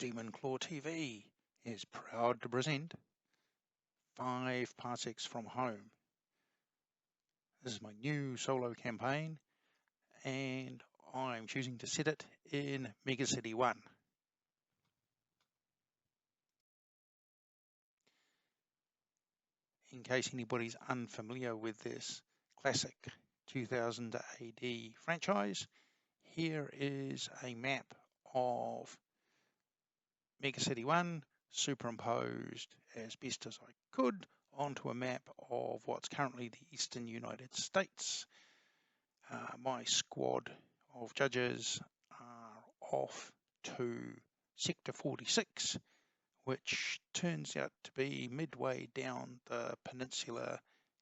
Demon Claw TV is proud to present 5 Parsecs from Home. This is my new solo campaign and I'm choosing to set it in Megacity 1. In case anybody's unfamiliar with this classic 2000 AD franchise, here is a map of Megacity 1 superimposed as best as I could onto a map of what's currently the eastern United States. My squad of judges are off to Sector 46, which turns out to be midway down the peninsula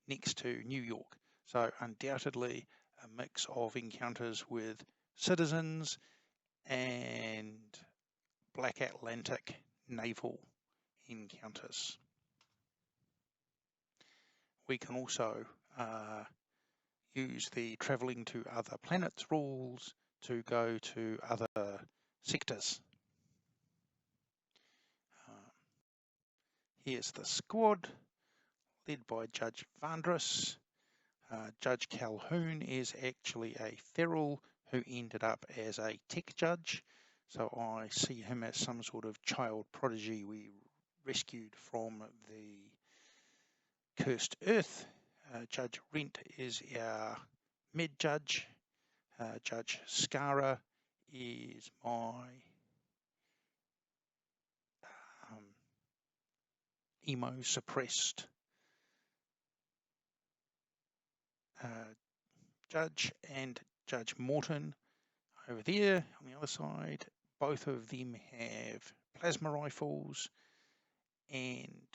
next to New York. So undoubtedly a mix of encounters with citizens and Black Atlantic naval encounters. We can also use the travelling to other planets rules to go to other sectors. Here's the squad, led by Judge Vandrus. Judge Calhoun is actually a feral who ended up as a tech judge, so I see him as some sort of child prodigy we rescued from the cursed earth. Judge Rent is our mid-judge. Judge Scara is my emo-suppressed judge, and Judge Morton over there on the other side. Both of them have plasma rifles, and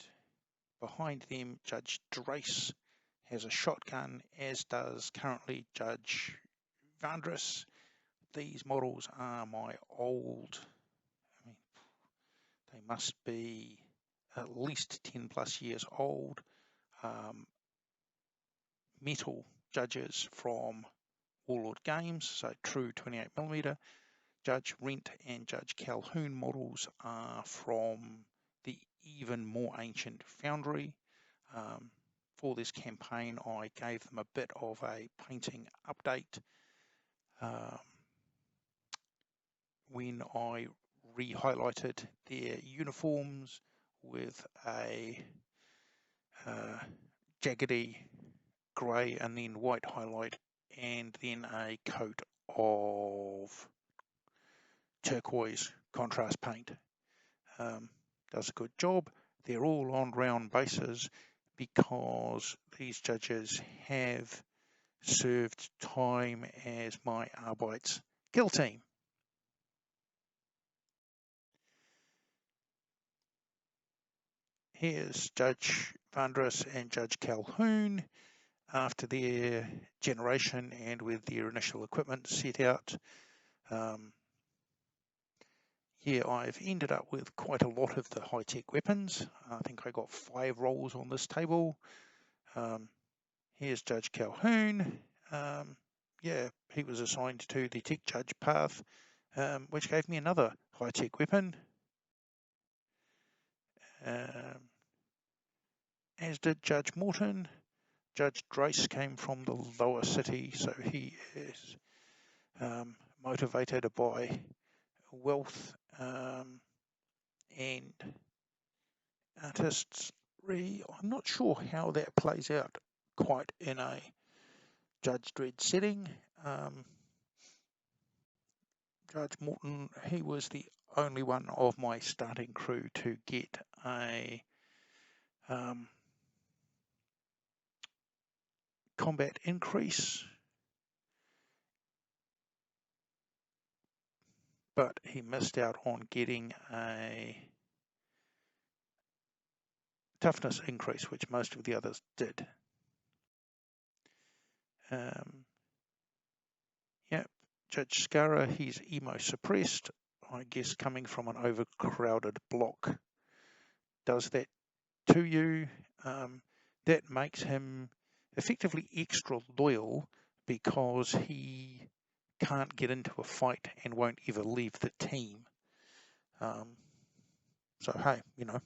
behind them Judge Drace has a shotgun, as does currently Judge Vandrus. These models are my old, they must be at least 10 plus years old, metal judges from Warlord Games, so true 28mm. Judge Rent and Judge Calhoun models are from the even more ancient Foundry. For this campaign I gave them a bit of a painting update when I re-highlighted their uniforms with a jaggedy grey and then white highlight, and then a coat of turquoise contrast paint. Does a good job. They're all on round bases because these judges have served time as my Arbeits kill team. Here's Judge Vandrus and Judge Calhoun after their generation and with their initial equipment set out. Yeah, I've ended up with quite a lot of the high-tech weapons. I think I got 5 rolls on this table. Here's Judge Calhoun. Yeah, he was assigned to the tech judge path, which gave me another high-tech weapon. As did Judge Morton. Judge Drace came from the lower city, so he is motivated by wealth and artistry. I'm not sure how that plays out quite in a Judge Dredd setting. Judge Morton, he was the only one of my starting crew to get a combat increase, but he missed out on getting a toughness increase, which most of the others did. Yeah, Judge Scara, he's emo suppressed, I guess coming from an overcrowded block does that to you. That makes him effectively extra loyal because he can't get into a fight and won't ever leave the team. So hey, you know,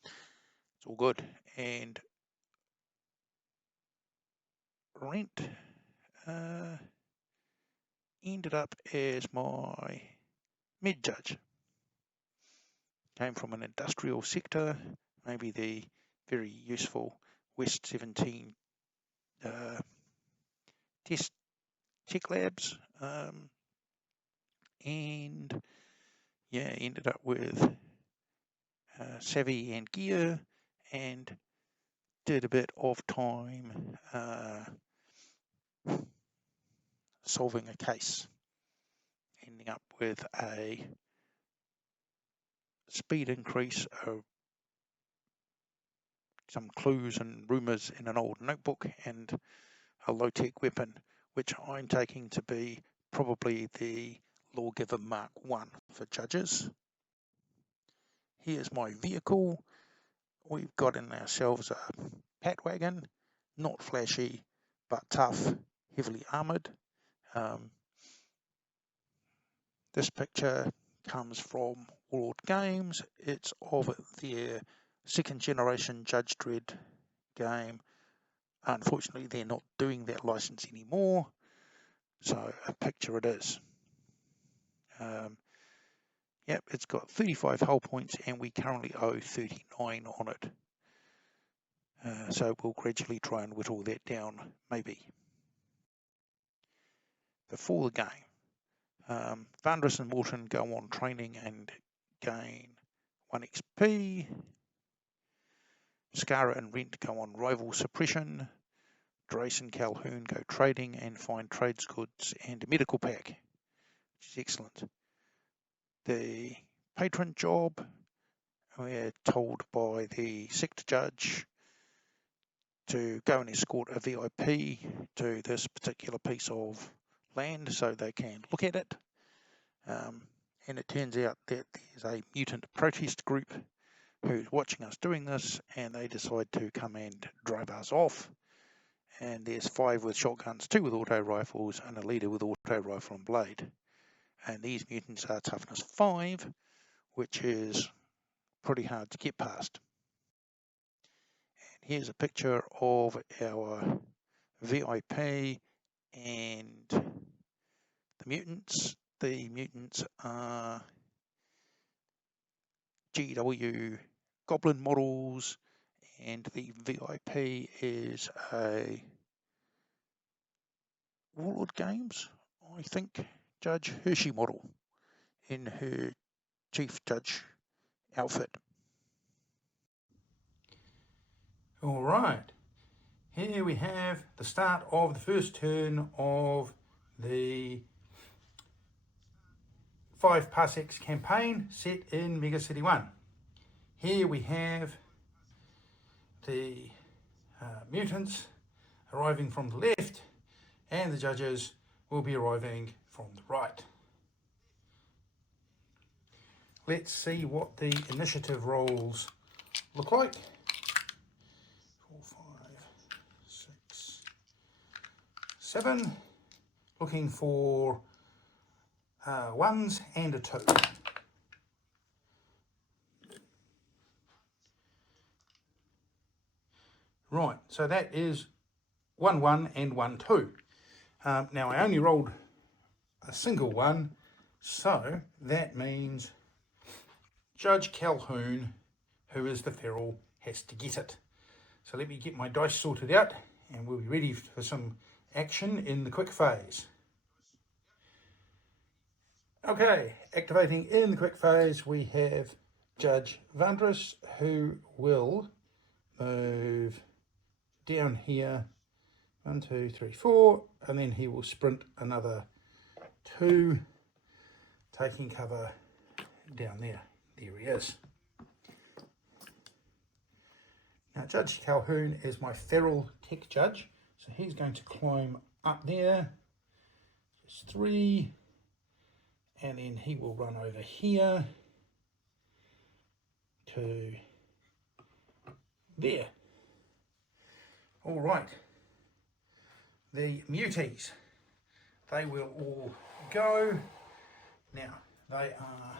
it's all good. And Rent ended up as my mid-judge. Came from an industrial sector, maybe the very useful West 17 test check labs, and yeah, ended up with savvy and gear, and did a bit of time solving a case, ending up with a speed increase of some clues and rumours in an old notebook, and a low-tech weapon, which I'm taking to be probably the Lawgiver Mark 1 for judges. Here's my vehicle. We've got in ourselves a pat wagon, not flashy, but tough, heavily armoured. This picture comes from Warlord Games. It's of their second generation Judge Dredd game. Unfortunately, they're not doing that license anymore, so a picture it is. Yep, it's got 35 hull points and we currently owe 39 on it. So we'll gradually try and whittle that down, maybe. Before the game, Vandris and Morton go on training and gain 1 XP. Skara and Rent go on rival suppression. Drace and Calhoun go trading and find trades goods and a medical pack, which is excellent. The patron job, we're told by the sector judge to go and escort a VIP to this particular piece of land so they can look at it. And it turns out that there's a mutant protest group who's watching us doing this, and they decide to come and drive us off. And there's 5 with shotguns, 2 with auto rifles, and a leader with auto rifle and blade. And these mutants are toughness 5, which is pretty hard to get past. And here's a picture of our VIP and the mutants. The mutants are GW Goblin models, and the VIP is a Warlord Games, I think, Judge Hershey model in her Chief Judge outfit. All right, here we have the start of the first turn of the 5 Parsecs campaign set in Mega City 1. Here we have the mutants arriving from the left, and the judges will be arriving from the right. Let's see what the initiative rolls look like. 4, 5, 6, 7. Looking for 1s and a 2. Right, so that is 1, 1 and 1, 2. Now I only rolled a single 1, so that means Judge Calhoun, who is the feral, has to get it. So let me get my dice sorted out and we'll be ready for some action in the quick phase. Okay, activating in the quick phase, we have Judge Vandris, who will move down here 1, 2, 3, 4, and then he will sprint another 2, taking cover down there. There he is. Now Judge Calhoun is my feral tech judge, so he's going to climb up there. Just 3, and then he will run over here to there. All right, the muties, they will all go. Now they are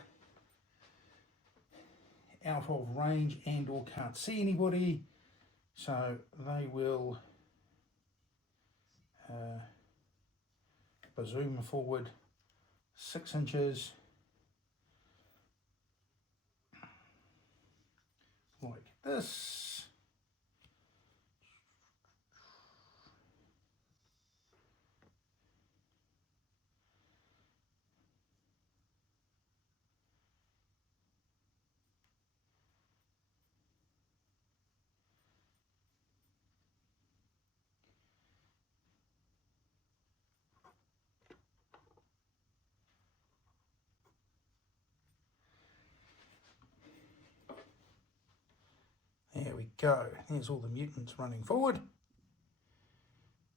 out of range and or can't see anybody, so they will zoom forward 6 inches like this. There we go. There's all the mutants running forward.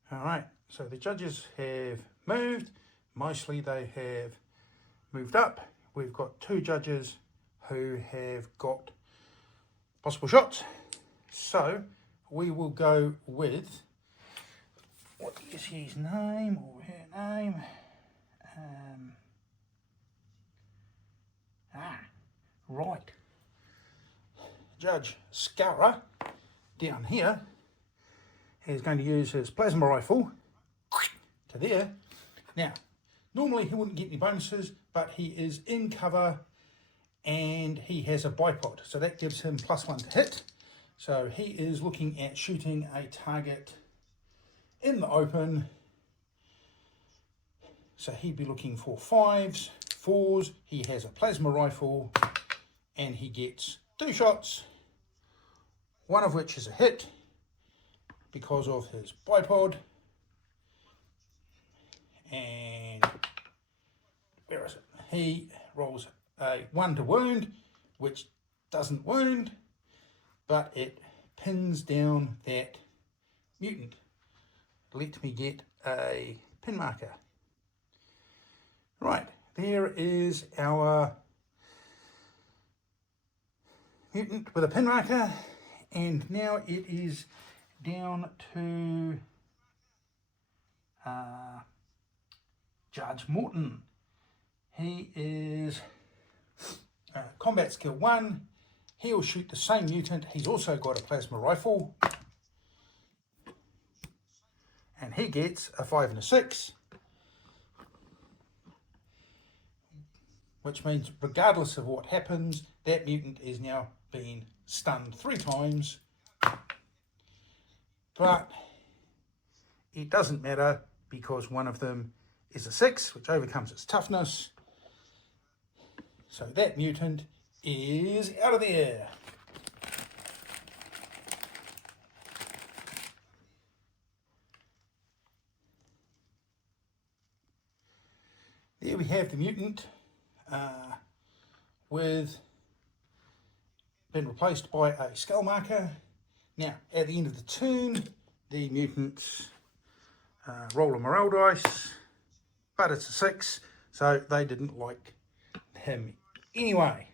All right, so the judges have moved. Mostly they have moved up. We've got 2 judges who have got possible shots. So we will go with, what is his name or her name? Right. Judge Scoura down here is going to use his plasma rifle to there. Now, normally he wouldn't get any bonuses, but he is in cover and he has a bipod, so that gives him +1 to hit. So he is looking at shooting a target in the open. So he'd be looking for 5s, 4s. He has a plasma rifle and he gets 2 shots, one of which is a hit because of his bipod. And where is it? He rolls a 1 to wound, which doesn't wound, but it pins down that mutant. Let me get a pin marker. Right, there is our mutant with a pin marker, and now it is down to Judge Morton. He is combat skill 1. He'll shoot the same mutant. He's also got a plasma rifle, and he gets a 5 and a 6, which means regardless of what happens, that mutant is now being stunned 3 times. But it doesn't matter because one of them is a 6, which overcomes its toughness. So that mutant is out of there. There we have the mutant with been replaced by a skull marker. Now, at the end of the turn, the mutants roll a morale dice, but it's a 6, so they didn't like him anyway.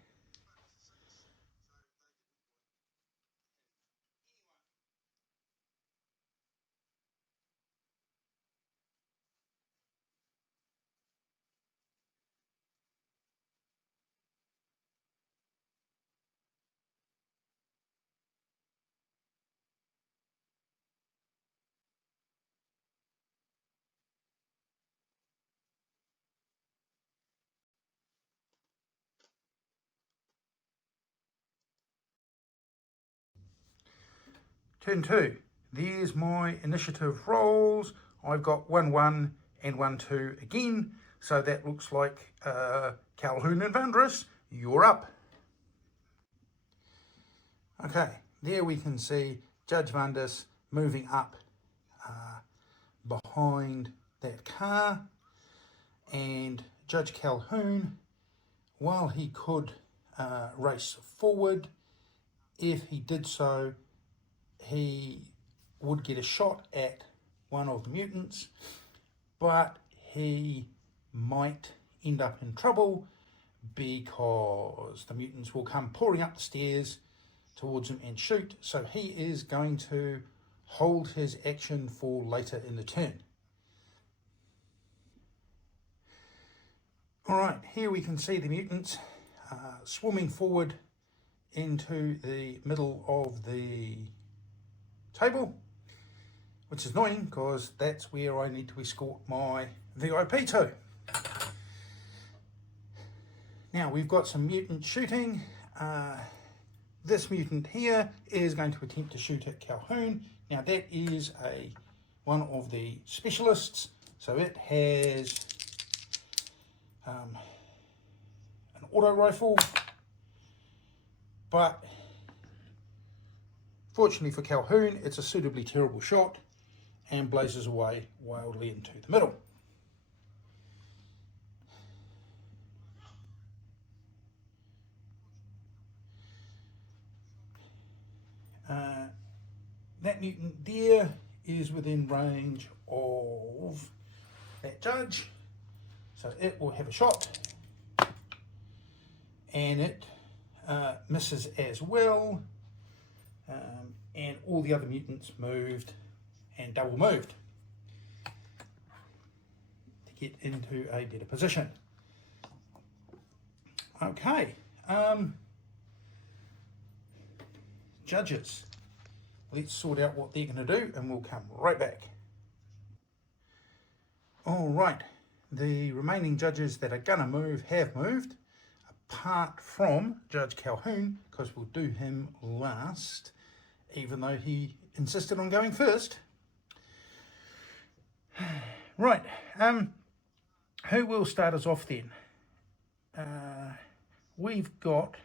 Turn 2. There's my initiative rolls. I've got 1-1 and 1-2 again. So that looks like Calhoun and Vandris, you're up. Okay, there we can see Judge Vandris moving up behind that car. And Judge Calhoun, while he could race forward, if he did so, he would get a shot at one of the mutants, but he might end up in trouble because the mutants will come pouring up the stairs towards him and shoot, so he is going to hold his action for later in the turn. Alright, here we can see the mutants swarming forward into the middle of the table, which is annoying because that's where I need to escort my VIP to. Now we've got some mutant shooting. This mutant here is going to attempt to shoot at Calhoun. Now that is one of the specialists, so it has an auto rifle, but fortunately for Calhoun, it's a suitably terrible shot and blazes away wildly into the middle. That mutant there is within range of that judge, so it will have a shot, and it misses as well, and all the other mutants moved and double moved to get into a better position. Okay, judges. Let's sort out what they're going to do and we'll come right back. Alright, the remaining judges that are going to move have moved, apart from Judge Calhoun, because we'll do him last, even though he insisted on going first. Right, who will start us off then? We've got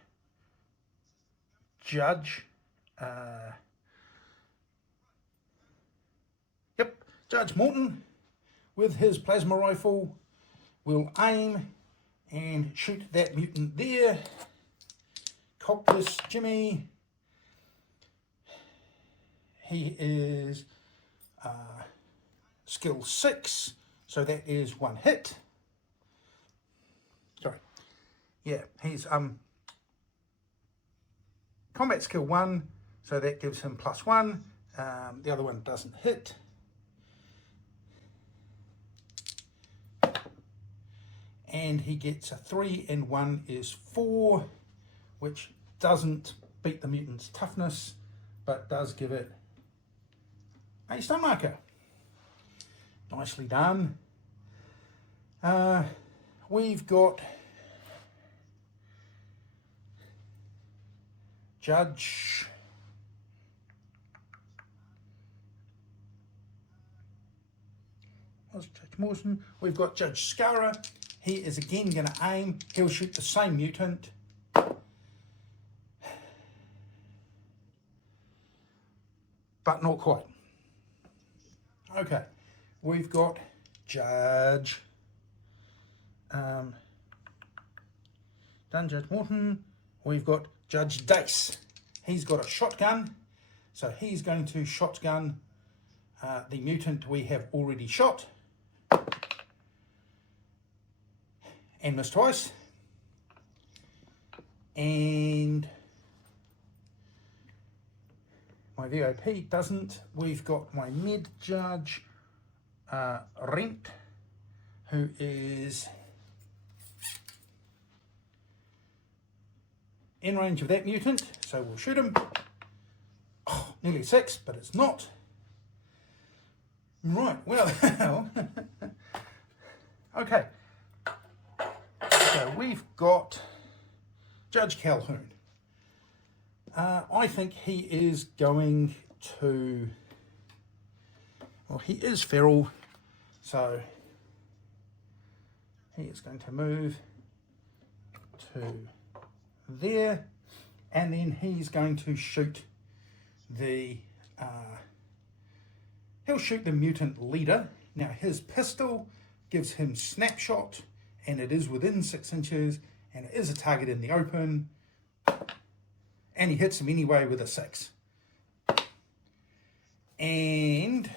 Judge... Judge Morton, with his plasma rifle, will aim and shoot that mutant there. Cop this Jimmy. He is skill 6, so that is 1 hit. Sorry. Yeah, he's combat skill 1, so that gives him +1. The other one doesn't hit. And he gets a 3 and 1 is 4, which doesn't beat the mutant's toughness, but does give it a stun marker. Nicely done. We've got Judge Morrison. We've got Judge Scara. He is again going to aim. He'll shoot the same mutant. But not quite. Okay. We've got Judge... done Judge Morton. We've got Judge Dace. He's got a shotgun. So he's going to shotgun the mutant we have already shot. And missed twice. And my VIP doesn't. We've got my med judge, Rent, who is in range of that mutant, so we'll shoot him. Oh, nearly 6, but it's not. Right, well, okay. So we've got Judge Calhoun. I think he is going to... Well, he is feral, so he is going to move to there, and then he's going to shoot the... he'll shoot the mutant leader. Now, his pistol gives him snapshot, and it is within 6 inches, and it is a target in the open, and he hits him anyway with a 6. And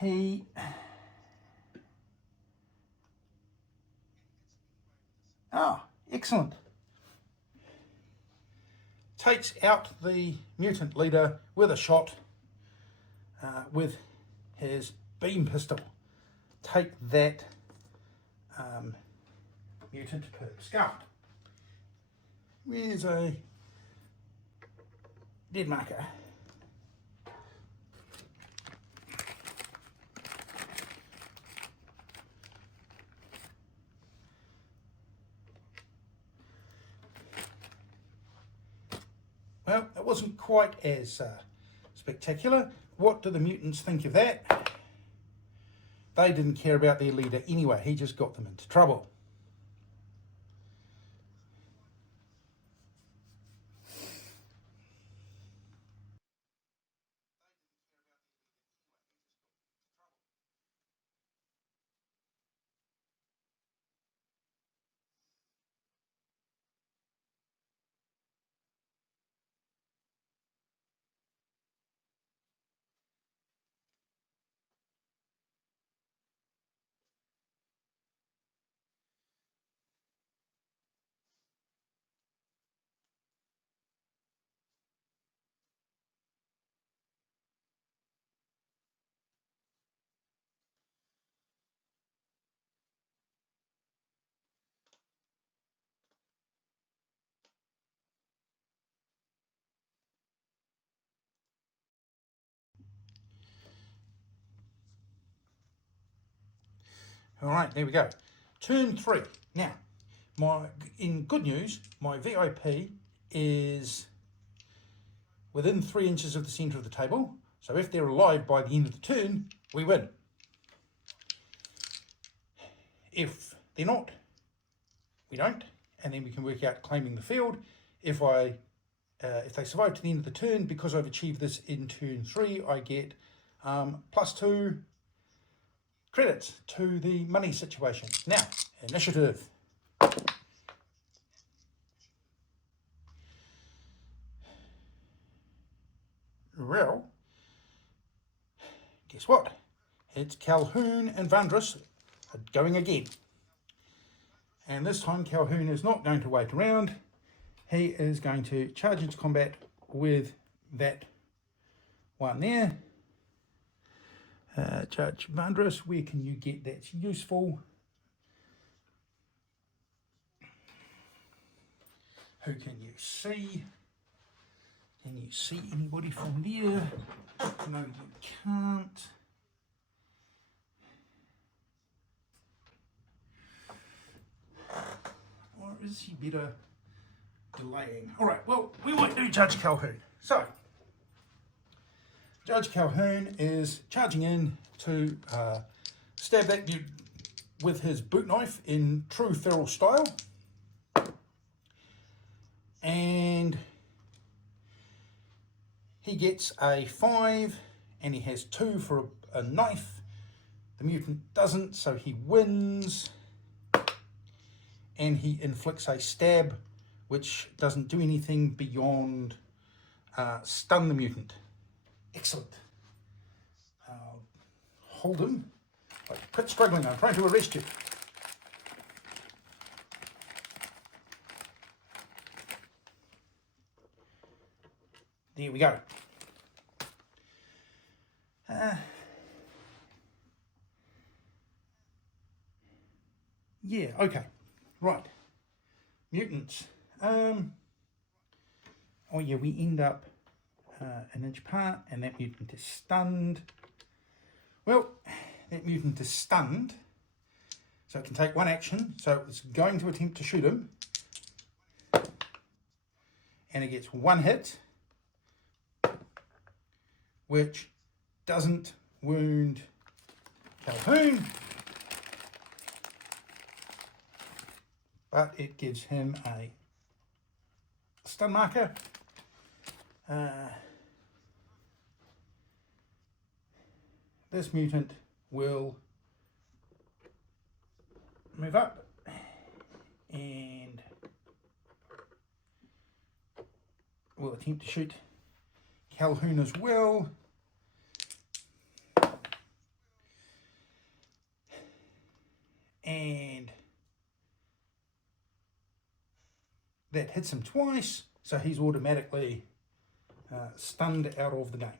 he... Oh, excellent. Takes out the mutant leader with a shot with his beam pistol. Take that, mutant perp scout. Where's a dead marker? Well, it wasn't quite as spectacular. What do the mutants think of that? They didn't care about their leader anyway. He just got them into trouble. All right, there we go. Turn 3. Now, in good news, my VIP is within 3 inches of the centre of the table. So if they're alive by the end of the turn, we win. If they're not, we don't, and then we can work out claiming the field. If they survive to the end of the turn, because I've achieved this in turn 3, I get +2 credits to the money situation. Now, initiative. Well, guess what? It's Calhoun and Vandrus going again. And this time Calhoun is not going to wait around. He is going to charge into combat with that one there. Judge Vandrus, where can you get that's useful? Who can you see? Can you see anybody from there? No, you can't. Or is he better delaying? All right, well, we won't do Judge Calhoun. So, Judge Calhoun is charging in to stab that dude with his boot knife in true feral style. And he gets a 5, and he has 2 for a knife. The mutant doesn't, so he wins. And he inflicts a stab, which doesn't do anything beyond stun the mutant. Excellent. Hold him. Right, quit struggling, I'm trying to arrest you. There we go. Yeah, okay. Right. Mutants. Oh yeah, we end up an inch apart, and that mutant is stunned. Well, that mutant is stunned, so it can take one action. So it's going to attempt to shoot him, and it gets 1 hit, which doesn't wound Calhoun, but it gives him a stun marker. This mutant will move up and will attempt to shoot Calhoun as well. And that hits him twice, so he's automatically stunned out of the game.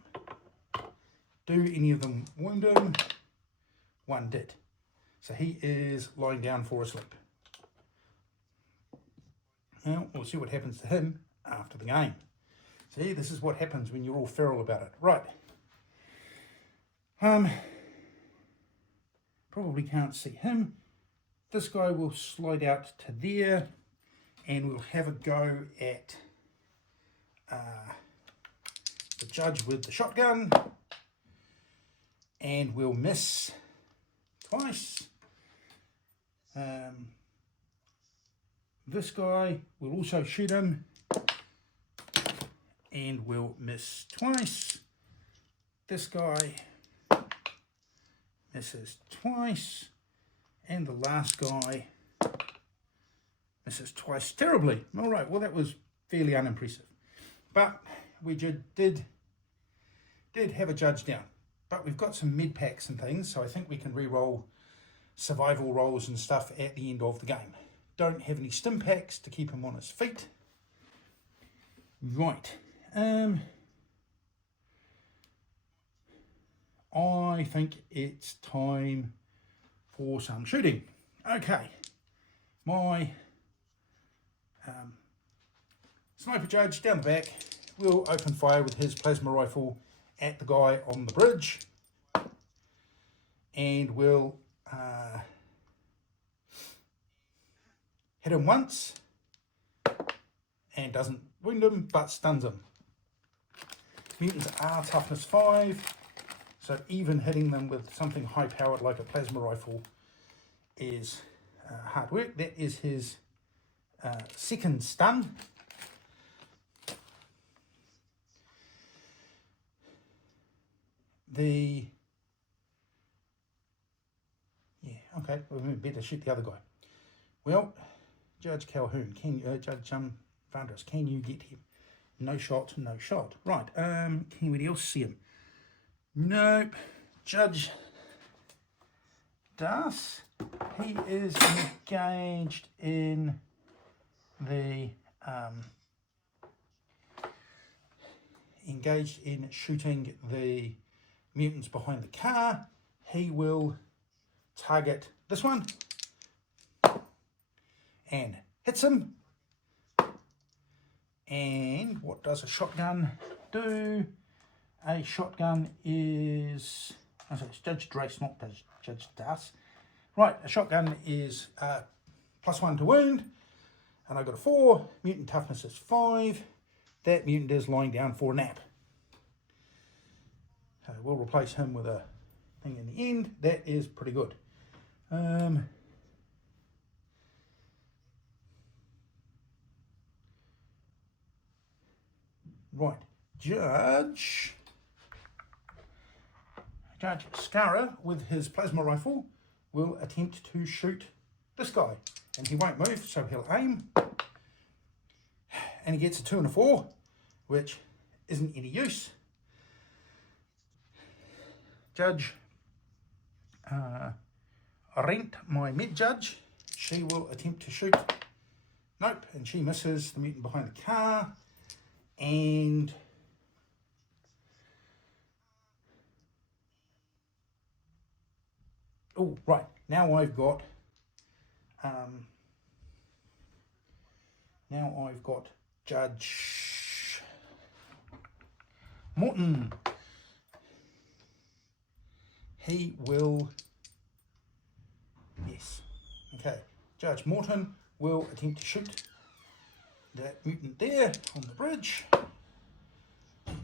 Do any of them wound him? 1 did. So he is lying down for a sleep. Well, we'll see what happens to him after the game. See, this is what happens when you're all feral about it. Right. Probably can't see him. This guy will slide out to there, and we'll have a go at the judge with the shotgun, and we'll miss twice. This guy will also shoot him, and we'll miss twice. This guy misses twice, and the last guy misses twice terribly. All right, well, that was fairly unimpressive, but we did have a judge down. But we've got some med packs and things, so I think we can re-roll survival rolls and stuff at the end of the game. Don't have any stim packs to keep him on his feet. Right. I think it's time for some shooting. Okay. My sniper judge down the back will open fire with his plasma rifle at the guy on the bridge, and will hit him once and doesn't wound him but stuns him. Mutants are toughness 5, so even hitting them with something high powered like a plasma rifle is hard work. That is his second stun. Okay, well, we better shoot the other guy. Well, Judge Calhoun, Judge Vandras, can you get him? No shot, no shot. Right, can anybody else see him? Nope. Judge Das, he is engaged in the shooting the mutants behind the car. He will target this one and hits him. And what does a shotgun do? A shotgun is, it's Judge Drace, not Judge Das. Right, a shotgun is +1 to wound, and I got a 4. Mutant toughness is 5. That mutant is lying down for a nap. So we'll replace him with a thing in the end. That is pretty good. Right, Judge Scara with his plasma rifle will attempt to shoot this guy, and he won't move, so he'll aim, and he gets a 2 and a 4, which isn't any use. Judge Rent, my mid judge, she will attempt to shoot. Nope, and she misses the mutant behind the car. And oh, right, now I've got Judge Morton. He will, yes, okay, Judge Morton will attempt to shoot that mutant there on the bridge,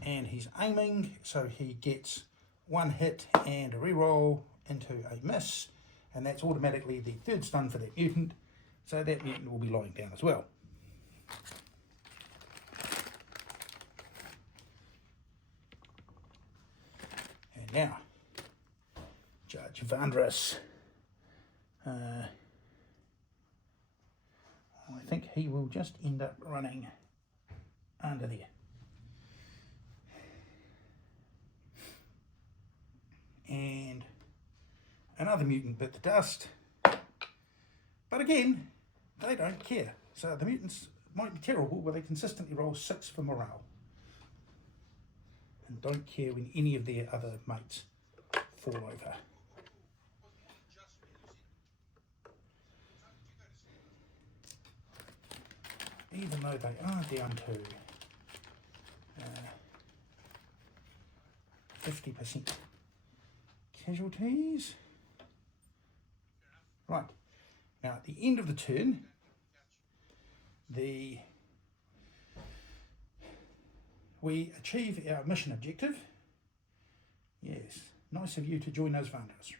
and he's aiming, so he gets 1 hit and a reroll into a miss, and that's automatically the 3rd stun for that mutant, so that mutant will be lying down as well. And now Judge Vandras, I think he will just end up running under there. And another mutant bit the dust. But again, they don't care. So the mutants might be terrible, but they consistently roll 6 for morale. And don't care when any of their other mates fall over. even though they are down to 50% casualties. Right, now at the end of the turn, we achieve our mission objective. Yes, nice of you to join those Vandas.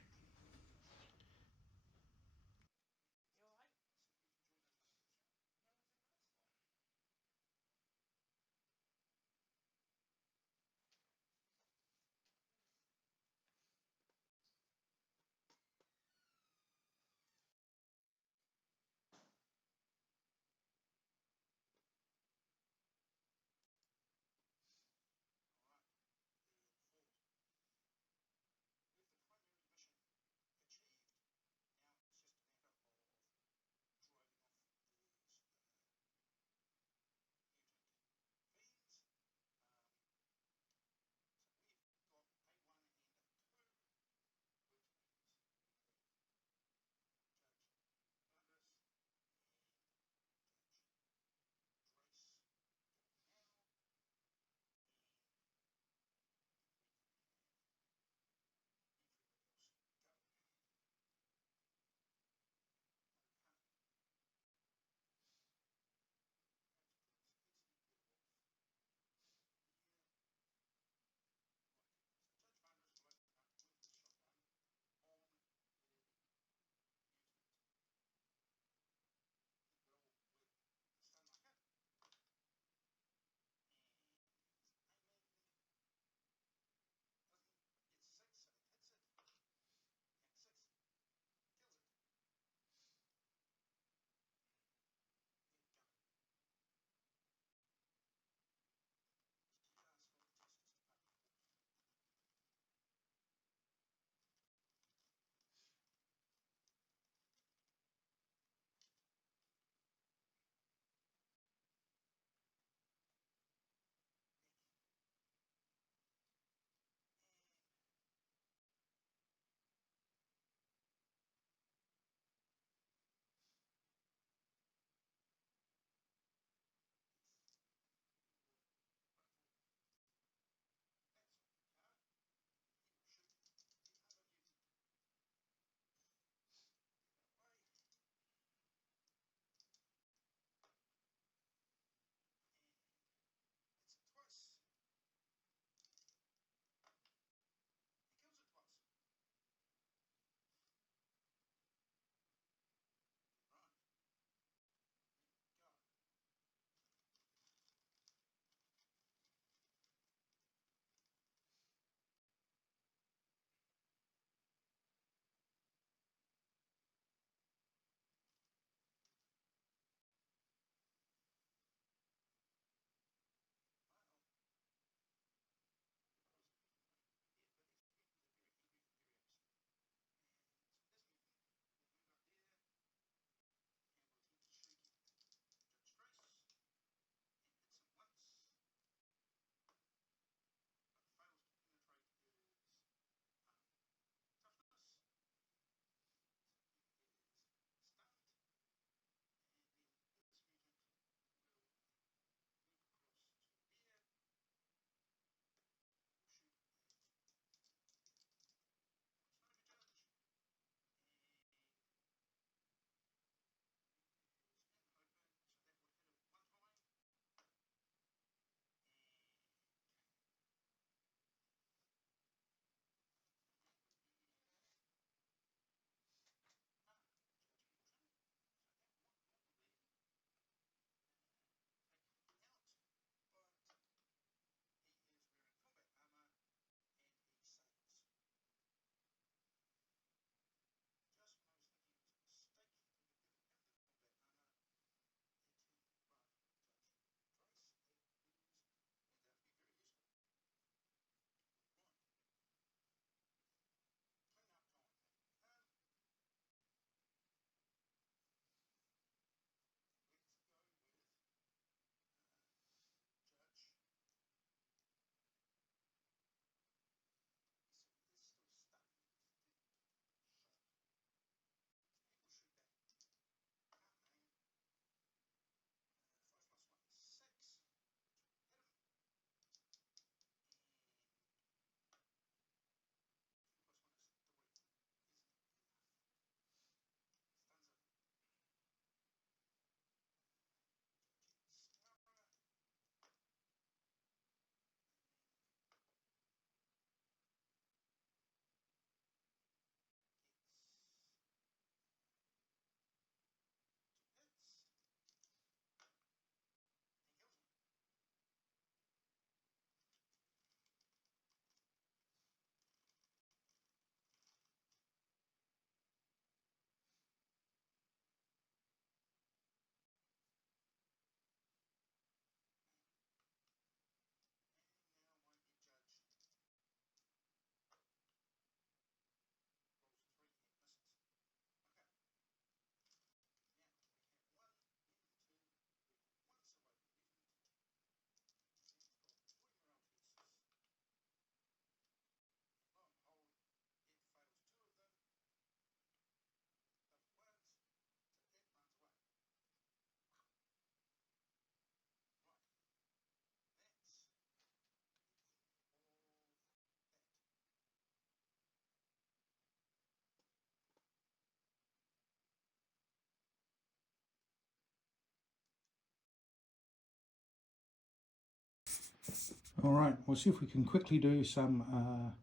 Alright, we'll see if we can quickly do some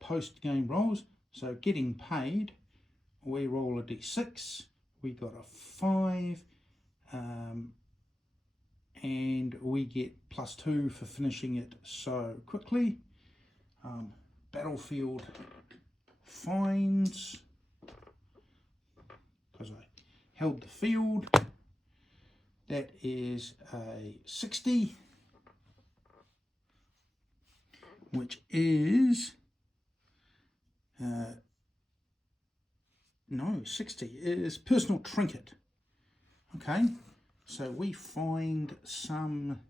post-game rolls. So getting paid, we roll a d6, we got a 5, and we get +2 for finishing it so quickly. Battlefield finds, because I held the field, that is a 60, which is, no, 60 is personal trinket. Okay, so we find some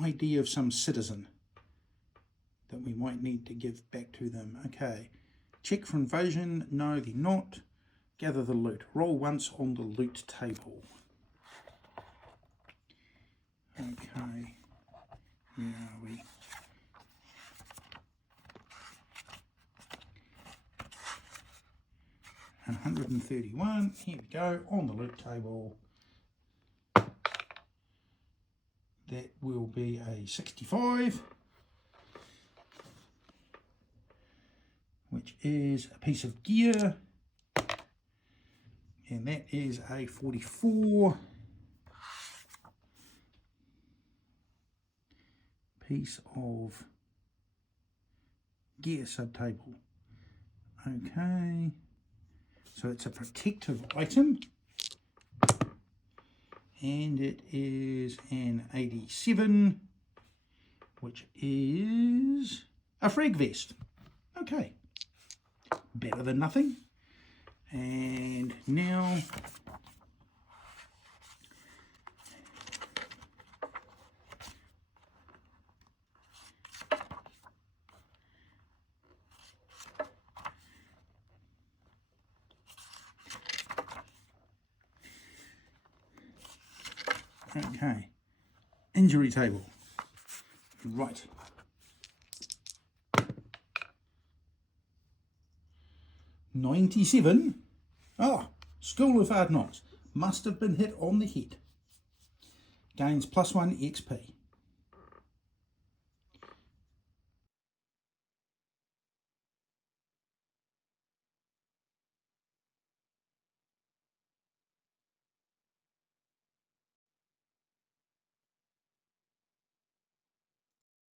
ID of some citizen that we might need to give back to them. Okay, check for invasion, no they're not. Gather the loot, roll once on the loot table. Okay, where are we? $131, here we go, on the loot table. That will be a 65, which is a piece of gear, and that is a 44, piece of gear subtable. Okay, so it's a protective item, and it is an 87, which is a frag vest. Okay, better than nothing. And now okay, injury table. Right. $97. Ah, School of Hard Knocks. Must have been hit on the head. Gains +1 XP.